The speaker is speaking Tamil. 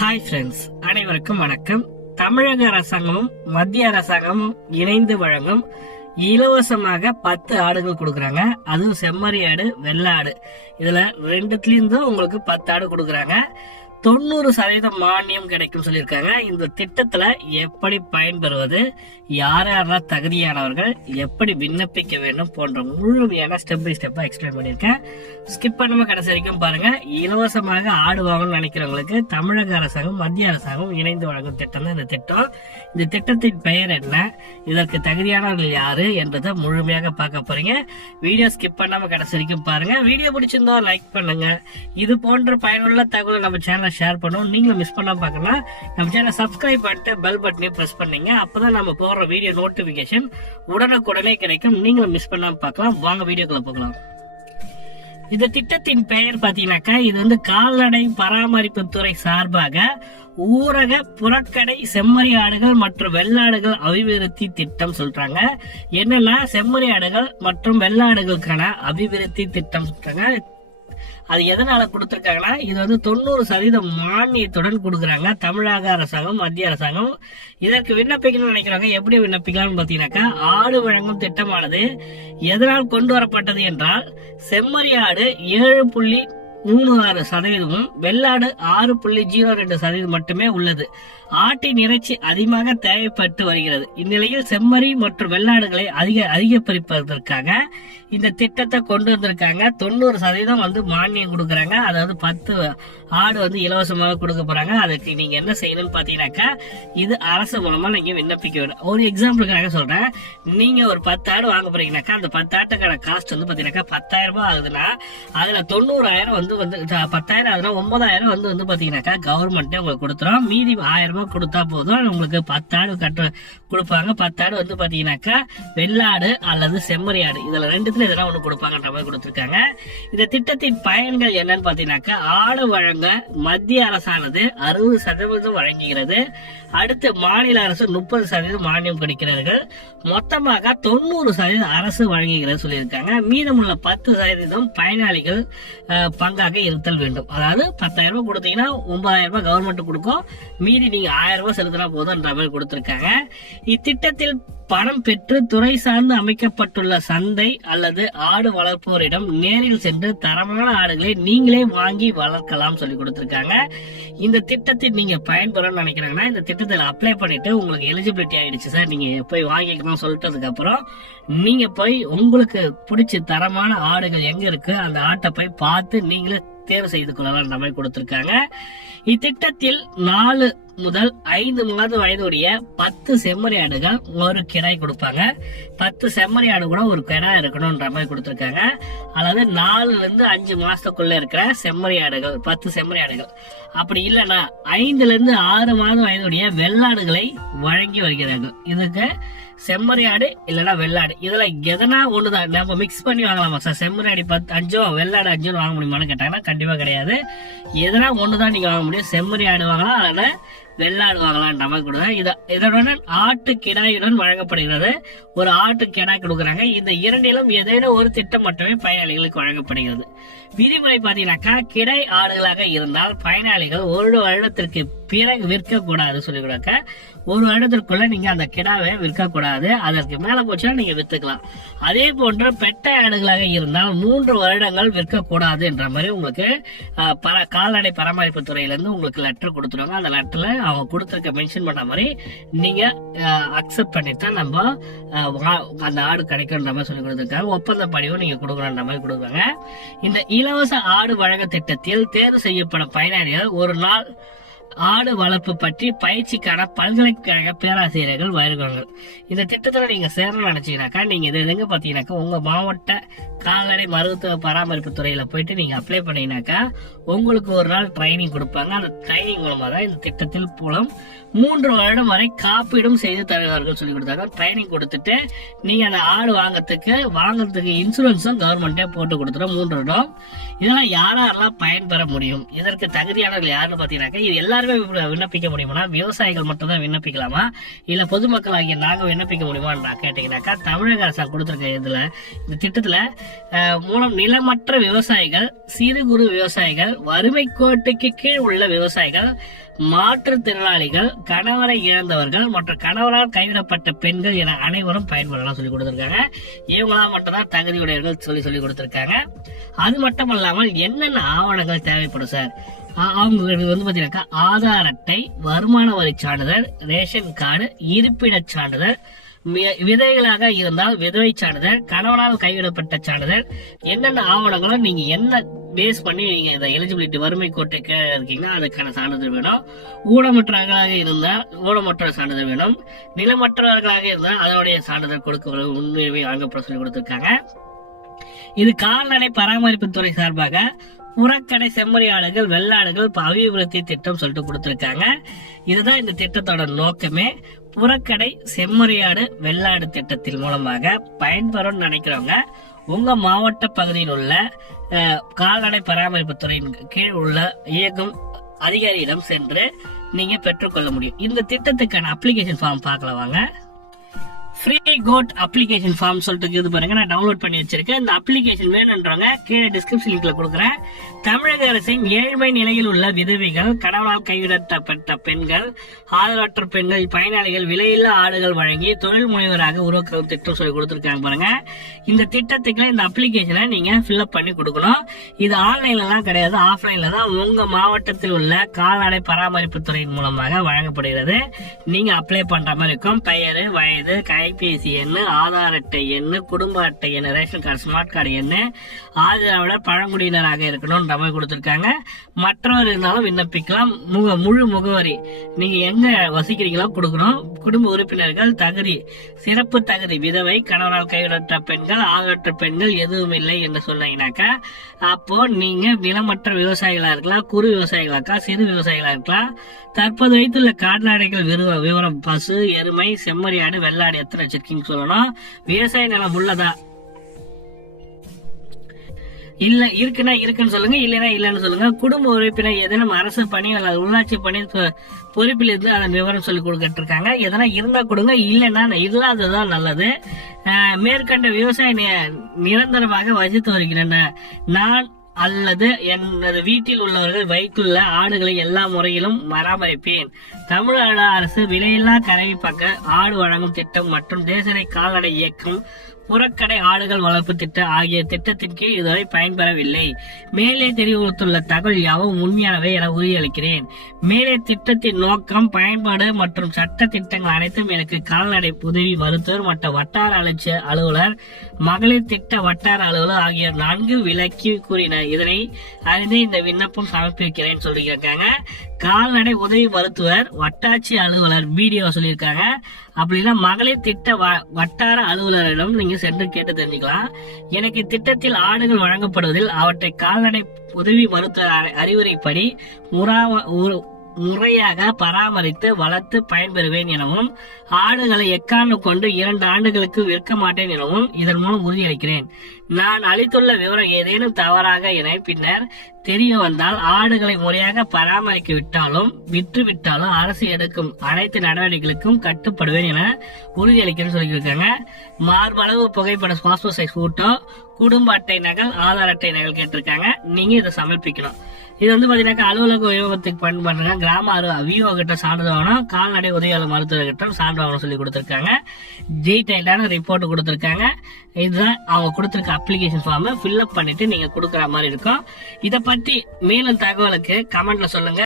ஹாய் ஃப்ரெண்ட்ஸ், அனைவருக்கும் வணக்கம். தமிழக அரசாங்கமும் மத்திய அரசாங்கமும் இணைந்து வழங்கும் இலவசமாக 10 ஆடுகள் கொடுக்குறாங்க. அதுவும் செம்மறி ஆடு, வெள்ளை ஆடு, இதுல ரெண்டுத்துலேருந்தும் உங்களுக்கு 10 ஆடு கொடுக்குறாங்க. 90% மானியம் கிடைக்கும் சொல்லியிருக்காங்க. இந்த திட்டத்துல எப்படி பயன்பெறுவது, யார் யாரெல்லாம் தகுதியானவர்கள், எப்படி விண்ணப்பிக்க வேண்டும் போன்ற முழுமையான ஸ்டெப் பை ஸ்டெப்பா எக்ஸ்பிளைன் பண்ணியிருக்கேன். ஸ்கிப் பண்ணாம கடைசி வரைக்கும் பாருங்க. இலவசமாக ஆடு வாங்கணும்னு நினைக்கிறவங்களுக்கு தமிழக அரசாங்கம் மத்திய அரசாங்கம் இணைந்து வழங்கும் திட்டம் தான் இந்த திட்டம். இந்த திட்டத்தின் பெயர் என்ன, இதற்கு தகுதியானவர்கள் யாரு என்றதை முழுமையாக பார்க்க போறீங்க. வீடியோ ஸ்கிப் பண்ணாம கடைசி வரைக்கும் பாருங்க. வீடியோ பிடிச்சிருந்தா லைக் பண்ணுங்க. இது போன்ற பயனுள்ள தகவல் நம்ம சேனல் ஷேர் பண்ணுவோம். நீங்களும் மிஸ் பண்ணாம பார்க்கலாம். நம்ம சேனல் சப்ஸ்கிரைப் பண்ணிட்டு பெல் பட்டனையும் பிரஸ் பண்ணீங்க. அப்பதான் நம்ம போடுற வீடியோ நோட்டிபிகேஷன் உடனுக்குடனே கிடைக்கும். நீங்களும் மிஸ் பண்ணாம பார்க்கலாம். வாங்க வீடியோக்குள்ள போகலாம். இந்த திட்டத்தின் பெயர் பாத்தீங்கன்னாக்கா, இது கால்நடை பராமரிப்பு துறை சார்பாக ஊரக புறக்கடை செம்மறி ஆடுகள் மற்றும் வெள்ளாடுகள் அபிவிருத்தி திட்டம் சொல்றாங்க. என்னன்னா, செம்மறி ஆடுகள் மற்றும் வெள்ளாடுகளுக்கான அபிவிருத்தி திட்டம் சொல்றாங்க. அது எதனால கொடுத்திருக்காங்கன்னா, இது 90% மானியத்துடன் கொடுக்குறாங்க தமிழக அரசாங்கம் மத்திய அரசாங்கம். இதற்கு விண்ணப்பிக்கணும்னு நினைக்கிறாங்க. எப்படி விண்ணப்பிக்கலாம்னு பாத்தீங்கன்னாக்கா, ஆடு வழங்கும் திட்டமானது எதனால் கொண்டு வரப்பட்டது என்றால், செம்மறி ஆடு 7.36%, வெள்ளாடு 6.02% மட்டுமே உள்ளது. ஆட்டின் இறைச்சி அதிகமாக தேவைப்பட்டு வருகிறது. இந்நிலையில் செம்மறி மற்றும் வெள்ளாடுகளை அதிகரிப்பதற்காக இந்த திட்டத்தை கொண்டு வந்திருக்காங்க. 90% மானியம் கொடுக்கறாங்க. அதாவது 10 ஆடு இலவசமாக கொடுக்க போறாங்க. அதுக்கு நீங்க என்ன செய்யணும்னு பாத்தீங்கன்னாக்கா, இது அரசு மூலமா நீங்க விண்ணப்பிக்க வேண்டும். ஒரு எக்ஸாம்பிளுக்காக சொல்றேன். நீங்க ஒரு 10 ஆடு வாங்க போறீங்கன்னாக்கா, அந்த 10 ஆட்டுக்கான காஸ்ட் பாத்தீங்கன்னாக்கா 10,000 ரூபாய் ஆகுதுன்னா, அதுல 90,000 10,000 ஆகுதுன்னா 9,000 பாத்தீங்கன்னாக்கா கவர்மெண்டே உங்களுக்கு கொடுத்துரும். மீதி 1,000 ரூபாய் கொடுத்தா போதும். உங்களுக்கு 10 ஆடு கொடுப்பாங்க. 10 ஆடு பாத்தீங்கன்னாக்கா வெள்ளாடு அல்லது செம்மறி ஆடு, இதுல ரெண்டுத்துல எதனா ஒண்ணு கொடுப்பாங்கன்ற மாதிரி கொடுத்திருக்காங்க. இந்த திட்டத்தின் பயன்கள் என்னன்னு பாத்தீங்கன்னாக்கா, ஆடு வழங்க மத்திய அரசானது 60% வழங்குகிறது. அடுத்து மாநில அரசு 30% மானியம் கொடுக்கிறார்கள். மொத்தமாக 90% அரசு வழங்குகிறது சொல்லியிருக்காங்க. மீதமுள்ள 10% பயனாளிகள் பங்காக இருத்தல் வேண்டும். அதாவது 10,000 ரூபாய் கொடுத்தீங்கன்னா 9,000 ரூபாய் கவர்மெண்ட் கொடுக்கும். மீதி நீங்க 1,000 ரூபாய் செலுத்தினா போதும் மாதிரி கொடுத்திருக்காங்க. இத்திட்டத்தில் பணம் பெற்று துறை சார்ந்து அமைக்கப்பட்டுள்ள சந்தை அல்லது ஆடு வளர்ப்போரிடம் நேரில் சென்று தரமான ஆடுகளை நீங்களே வாங்கி வளர்க்கலாம் சொல்லி கொடுத்திருக்காங்க. இந்த திட்டத்தில் நீங்க பயன்பெறணும்னு நினைக்கிறாங்கன்னா, இந்த திட்டத்தில் அப்ளை பண்ணிட்டு உங்களுக்கு எலிஜிபிலிட்டி ஆயிடுச்சு சார், நீங்க போய் வாங்கிக்கணும் சொல்லிட்டதுக்கு அப்புறம் நீங்க போய் உங்களுக்கு பிடிச்ச தரமான ஆடுகள் எங்க இருக்கு அந்த ஆட்டை போய் பார்த்து நீங்களே தேர்வு செய்து கொள்ளலாம் மாதிரி கொடுத்திருக்காங்க. இத்திட்டத்தில் 4 முதல் 5 மாத வயதுடைய 10 செம்மறி ஆடுகள் ஒரு கிடாய் கொடுப்பாங்க. 10 செம்மறி ஆடு கூட ஒரு கிடாய் இருக்கணும்ன்ற மாதிரி கொடுத்திருக்காங்க. அதாவது 4 இருந்து 5 மாசத்துக்குள்ள இருக்கிற செம்மறி ஆடுகள் 10 செம்மறி ஆடுகள். அப்படி இல்லைன்னா 5 இருந்து 6 மாதம் வயதுடைய வெள்ளாடுகளை வழங்கி வருகிறார்கள். இதுக்கு செம்மறி ஆடு இல்லைன்னா வெள்ளாடு, இதுல எதனா ஒண்ணுதான் நம்ம மிக்ஸ் பண்ணி வாங்கலாமா சார்? செம்மறி ஆடு 5 வெள்ளாடு 5 வாங்க முடியுமான்னு கேட்டாங்கன்னா கண்டிப்பா கிடையாது. எதனா ஒண்ணுதான் நீங்க வாங்க முடியும். செம்மறி ஆடு வாங்கலாம், அதனால வெள்ளாடு வாங்கலான்ற மாதிரி கொடுக்குறாங்க. இதனுடன் ஆட்டு கிடாயுடன் வழங்கப்படுகிறது. ஒரு ஆட்டு கிடாய் கொடுக்குறாங்க. இந்த இரண்டிலும் ஏதேனும் ஒரு திட்டம் மட்டுமே பயனாளிகளுக்கு வழங்கப்படுகிறது. விதிமுறை பாத்தீங்கன்னாக்கா, கிடை ஆடுகளாக இருந்தால் பயனாளிகள் 1 வருடத்திற்கு பிறகு விற்க கூடாது சொல்லி கொடுக்க. 1 வருடத்திற்குள்ள நீங்க அந்த கிடாவை விற்க கூடாது. அதற்கு மேல போச்சுன்னா நீங்க வித்துக்கலாம். அதே போன்று பெட்டை ஆடுகளாக இருந்தால் 3 வருடங்கள் விற்க கூடாது என்ற மாதிரி உங்களுக்கு கால்நடை பராமரிப்பு துறையில இருந்து உங்களுக்கு லெட்டர் கொடுத்துருவாங்க. அந்த லெட்டர்ல அவங்க கொடுத்துருக்க மென்ஷன் பண்ண மாதிரி நீங்க அக்செப்ட் பண்ணிட்டு நம்ம அந்த ஆடு கிடைக்கும்ன்ற மாதிரி சொல்லி கொடுத்துருக்காங்க. ஒப்பந்த படிவும் நீங்க கொடுக்கணுன்ற மாதிரி கொடுக்குறாங்க. இந்த இலவச ஆடு வழங்க திட்டத்தில் தேர்வு செய்யப்படும் பயனாளிகள் ஒரு நாள் ஆடு வளர்ப்பு பற்றி பயிற்சிக்கான பல்கலைக்கழக பேராசிரியர்கள் வருவார்கள். இந்த திட்டத்துல நீங்க சேரணும்னு நினைச்சீங்கன்னாக்கா, நீங்க இது எங்க பாத்தீங்கன்னாக்கா, உங்க மாவட்ட கால்நடை மருத்துவ பராமரிப்பு துறையில போயிட்டு நீங்க அப்ளை பண்ணீங்கன்னாக்கா உங்களுக்கு ஒரு நாள் ட்ரைனிங் கொடுப்பாங்க. அந்த ட்ரைனிங் மூலமா தான் இந்த திட்டத்தில் மூலம் 3 வருடம் வரை காப்பீடும் செய்து தருவார்கள் சொல்லி கொடுத்தாங்க. ட்ரைனிங் கொடுத்துட்டு நீங்க அந்த ஆடு வாங்கறதுக்கு இன்சூரன்ஸும் கவர்மெண்டே போட்டு கொடுத்துரும் 3 வருடம். இதெல்லாம் யாரெல்லாம் பயன்பெற முடியும், இதற்கு தகுதியானவர்கள் யாருன்னு பாத்தீங்கன்னாக்கா, இது எல்லாருமே விண்ணப்பிக்க முடியுமா? விவசாயிகள் மட்டும் தான் விண்ணப்பிக்கலாமா, இல்ல பொதுமக்கள் ஆகிய நாங்க விண்ணப்பிக்க முடியுமா கேட்டீங்கன்னாக்கா, தமிழக அரசாங்கம் கொடுத்திருக்க இந்த திட்டத்துல மூலம் நிலமற்ற விவசாயிகள், சிறு குறு விவசாயிகள், வறுமை கோட்டுக்கு கீழ் உள்ள விவசாயிகள், மாற்றுத்திறனாளிகள், கணவரை இழந்தவர்கள் மற்றும் கணவரால் கைவிடப்பட்ட பெண்கள் என அனைவரும் பயன்பெறலாம் சொல்லி கொடுத்திருக்காங்க. இவங்களாம் மட்டும்தான் தகுதியுடையவர்கள் சொல்லி கொடுத்திருக்காங்க. அது மட்டும் இல்லாமல் என்னென்ன ஆவணங்கள் தேவைப்படும் சார், அவங்களுக்கு வந்து பாத்தீங்கன்னா ஆதார் அட்டை, வருமான வரி சான்றிதழ், ரேஷன் கார்டு, இருப்பிடச் சான்றிதழ், விதைகளாக இருந்தால் விதவை சான்றிதழ், கணவனால் கைவிடப்பட்ட சான்றிதழ், என்னென்ன ஆவணங்களும் நீங்க என்ன பேஸ் பண்ணி நீங்க இந்த எலிஜிபிலிட்டி வறுமை கோட்டை கீழே இருக்கீங்கன்னா அதுக்கான சான்றிதழ் வேணும். ஊனமற்றவர்களாக இருந்தால் ஊனமற்ற சான்றிதழ் வேணும். நிலமற்றவர்களாக இருந்தால் அதனுடைய சான்றிதழ் கொடுக்க உண்மையை வழங்கப்பட சொல்லி கொடுத்திருக்காங்க. இது கால்நடை பராமரிப்பு துறை சார்பாக புறக்கடை செம்மறியாடுகள் வெள்ளாடுகள் அபிவிருத்தி திட்டம் சொல்லிட்டு கொடுத்திருக்காங்க. இதுதான் இந்த திட்டத்தோட நோக்கமே. புறக்கடை செம்மறியாடு வெள்ளாடு திட்டத்தின் மூலமாக பயன்பெறும் நினைக்கிறவங்க உங்க மாவட்ட பகுதியில் உள்ள கால்நடை பராமரிப்பு துறையின் கீழ் உள்ள இயக்கும் அதிகாரியிடம் சென்று நீங்க பெற்றுக்கொள்ள முடியும். இந்த திட்டத்துக்கான அப்ளிகேஷன் ஃபார்ம் பார்க்கலாம் வாங்க. ஃப்ரீ கோட் அப்ளிகேஷன் ஃபார்ம் சொல்லிட்டு இது பாருங்க, நான் டவுன்லோட் பண்ணி வச்சிருக்கேன். இந்த அப்ளிகேஷன் வேணும்ன்றவங்க கீழே டிஸ்கிரிப்ஷன் லிங்க்ல கொடுக்குறேன். தமிழக அரசின் ஏழ்மை நிலையில் உள்ள விதவைகள், கணவனால் கைவிடப்பட்ட பெண்கள், ஆதரவற்ற பெண்கள் பயனாளிகள் விலையில்லா ஆடுகள் வழங்கி தொழில் முனைவராக உருவாக்கும் திட்டம் சொல்லி கொடுத்துருக்காங்க பாருங்க. இந்த திட்டத்துக்கு இந்த அப்ளிகேஷனை நீங்க ஃபில்அப் பண்ணி கொடுக்கணும். இது ஆன்லைன்ல எல்லாம் கிடையாது, ஆஃப்லைன்ல தான் உங்க மாவட்டத்தில் உள்ள கால்நடை பராமரிப்பு துறையின் மூலமாக வழங்கப்படுகிறது. நீங்க அப்ளை பண்ற மாதிரி இருக்கும். பெயர், வயது, கைபேசி எண், ஆதார் அட்டை எண், குடும்ப அட்டை எண், ரேஷன் கார்டு, ஸ்மார்ட் கார்டு எண், ஆதரவாளர் பழங்குடியினராக இருக்கணும் மாதிரி கொடுத்திருக்காங்க. மற்றவர் இருந்தாலும் விண்ணப்பிக்கலாம். முழு முகவரி நீங்க எங்க வசிக்கிறீங்களோ கொடுக்கணும். குடும்ப உறுப்பினர்கள் தகுதி, சிறப்பு தகுதி விதவை, கணவனால் கைவிடப்பட்ட பெண்கள், ஆதரவற்ற பெண்கள் எதுவும் இல்லை என்று சொன்னீங்கன்னாக்கா அப்போ நீங்க நிலமற்ற விவசாயிகளா இருக்கலாம், குறு விவசாயிகளா இருக்கலாம், சிறு விவசாயிகளா இருக்கலாம். தற்போது வைத்துள்ள கால்நடைகள் விவரம் பசு, எருமை, செம்மறியாடு, வெள்ளாடு எத்தனை வச்சிருக்கீங்க சொல்லணும். விவசாய நிலம் உள்ளதா இல்ல இருக்குன்னு சொல்லுங்க, இல்லைன்னா இல்லன்னு சொல்லுங்க. குடும்ப உறுப்பினர் ஏதேனும் அரசு பணி அல்லது உள்ளாட்சி பணி பொறுப்பில் இருந்து அதன் விவரம் சொல்லி கொடுக்கிட்டு இருக்காங்க. எதனா இருந்தா கொடுங்க, இல்லைன்னா இல்லாததான் நல்லது. மேற்கண்ட விவசாய நிரந்தரமாக வசித்து வருகிறேன் நான் அல்லது எனது வீட்டில் உள்ளவர்கள் வைத்துள்ள ஆடுகளை எல்லா முறையிலும் பராமரிப்பேன். தமிழக அரசு விலையில்லா கறவை பக்க ஆடு வழங்கும் திட்டம் மற்றும் தேசிய கால்நடை இயக்கம் புறக்கடை ஆடுகள் வளர்ப்பு திட்டம் ஆகிய திட்டத்தின் கீழ் இதுவரை பயன்பெறவில்லை. மேலே தெரிவித்துள்ள தகவல் யாவும் உண்மையானவை என உறுதியளிக்கிறேன். மேலே திட்டத்தின் நோக்கம், பயன்பாடு மற்றும் சட்ட திட்டங்கள் அனைத்தும் எனக்கு கால்நடை உதவி மருத்துவர் மற்றும் வட்டார வளர்ச்சி அலுவலர், மகளிர் திட்ட வட்டார அலுவலர் ஆகியோர் நன்கு விளக்கி கூறினர். இதனை அறிந்து இந்த விண்ணப்பம் சமர்ப்பிக்கிறேன் சொல்லியிருக்காங்க. கால்நடை உதவி மருத்துவர், வட்டாட்சி அலுவலர் வீடியோ சொல்லியிருக்காங்க. அப்படின்னா மகளிர் திட்ட வட்டார அலுவலரிடம் நீங்க சென்று கேட்டு தெரிஞ்சுக்கலாம். எனக்கு திட்டத்தில் ஆடுகள் வழங்கப்படுவதில் அவற்றை கால்நடை உதவி மருத்துவர் அறிவுரைப்படி முறையாக பராமரித்து வளர்த்து பயன்பெறுவேன் எனவும், ஆடுகளை எக்காரணம் கொண்டு 2 ஆண்டுகளுக்கு விற்க மாட்டேன் எனவும் இதன் மூலம் உறுதியளிக்கிறேன். நான் அளித்துள்ள விவரம் ஏதேனும் தவறாக என பின்னர் தெரிய வந்தால் ஆடுகளை முறையாக பராமரிக்க விட்டாலும் அரசு எடுக்கும் அனைத்து நடவடிக்கைகளுக்கும் கட்டுப்படுவேன் என உறுதியளிக்கிறேன்னு சொல்லியிருக்காங்க. மார்பளவு புகைப்படம், பாஸ்போர்ட் சைஸ் போட்டோ, குடும்ப அட்டை நகல், ஆதார் அட்டை நகல் கேட்டிருக்காங்க. நீங்க இதை சமர்ப்பிக்கணும். இது வந்து பாத்தீங்கன்னா அலுவலக உபயோகத்துக்கு பயன்படுறாங்க. கிராம விஓ கிட்ட சான்றிதழ், கால்நடை உதவியாளர் மருத்துவர் கிட்ட சான்றிதழ் சொல்லி கொடுத்திருக்காங்க. டீடைல்டான ரிப்போர்ட் கொடுத்திருக்காங்க. இதுதான் அவங்க கொடுத்திருக்க அப்ளிகேஷன் ஃபார்ம். ஃபில்அப் பண்ணிட்டு நீங்க கொடுக்குற மாதிரி இருக்கும். இதை பத்தி மேலும் தகவலுக்கு கமெண்ட்ல சொல்லுங்க.